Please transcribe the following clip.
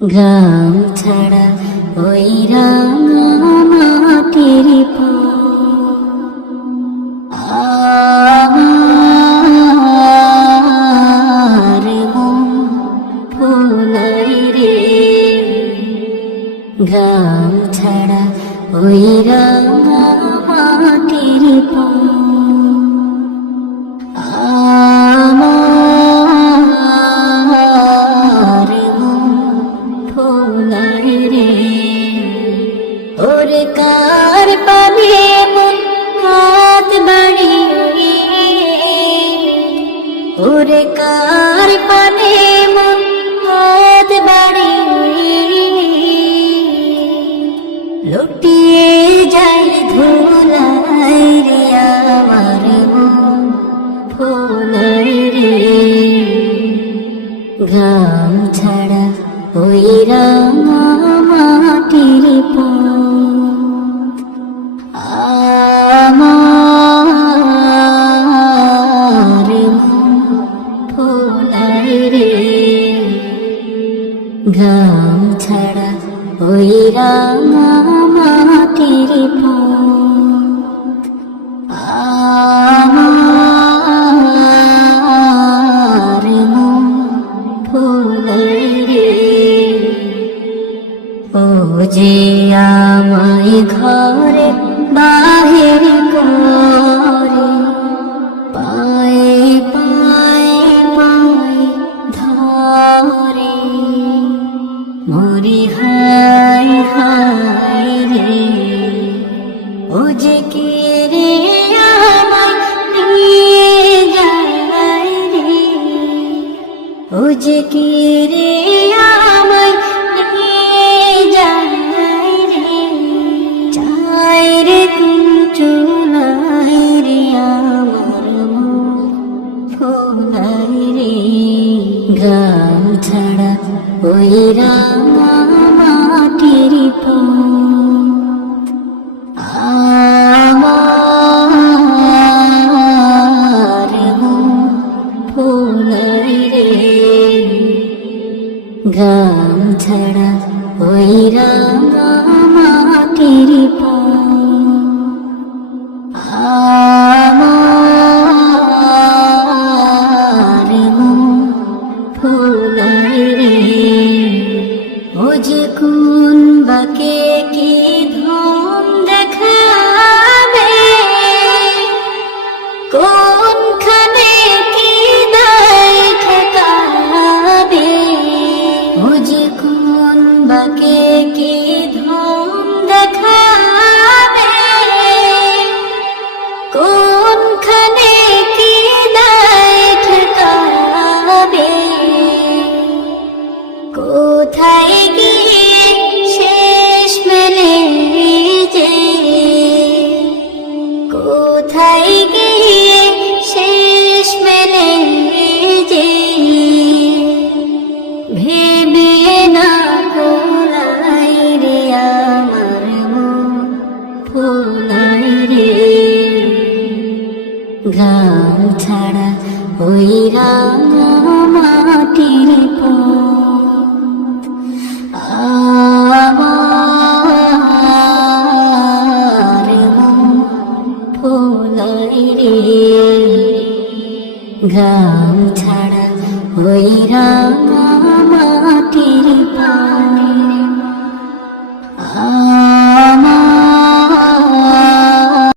গাম ছাড়া ওই রাঙা মাটির আমার রে। গাম ছাড়া ওই রাঙা মাটির আমার ওরে কার পানে মন হাত বাড়িয়ে? ওরে কার পানে মন হাত বাড়িয়ে? লুটিয়ে যায় ধুলাই রে আমার মন রে। ঘাম ছাড়া ওই রাঙা মাটির পথ আমার ফুলাই রে ঘাম ছাড়া ওই রাঙা মাটির পথ যে আমায় ঘরে বাহির করে, পায়ে পায়ে পায়ে ধরে। মরি হাই হাই রে, ও যে কে রে আমায় নিয়ে যায় রে? ও যে কে রে ফোলাই রে গান ছাড়া ওই রাঙা মাটির আমার মন ফুলাই রে গাম ছাড়া ওই রাঙা ফুলাই রে গান ছাড়া ওই রাঙা মাটির আমার ফুলাই রে গান ছাড়া ওই রাঙা